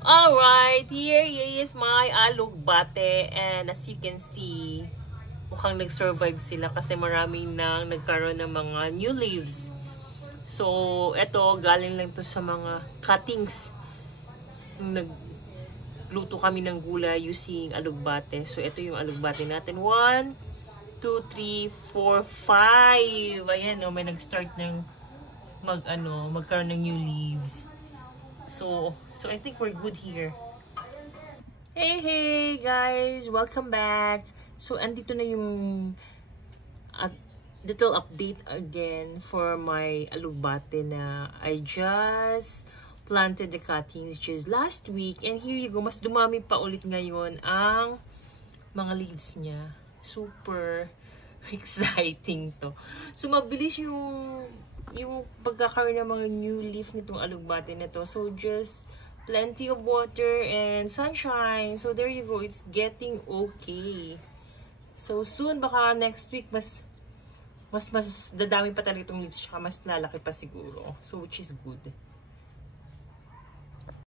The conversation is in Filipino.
Alright, here is my alugbate, and as you can see, mukhang nag-survive sila kasi maraming nang nagkaroon ng mga new leaves. So, eto, galing lang to sa mga cuttings. Nagluto kami ng gulay using alugbate. So, ito yung alugbate natin. 1, 2, 3, 4, 5. Ayan, may nag-start ng magkaroon ng new leaves. So I think we're good here. Hey guys, welcome back. So andito na yung little update again for my alugbate na I just planted the cuttings just last week, and here you go, mas dumami pa ulit ngayon ang mga leaves niya. Super exciting to. So mabilis yung pagkakaroon ng mga new leaf nitong alugbate na to. So just plenty of water and sunshine. So there you go, it's getting okay. So soon, baka next week mas dadami pa talaga itong leaves, tsaka mas lalaki pa siguro. So which is good.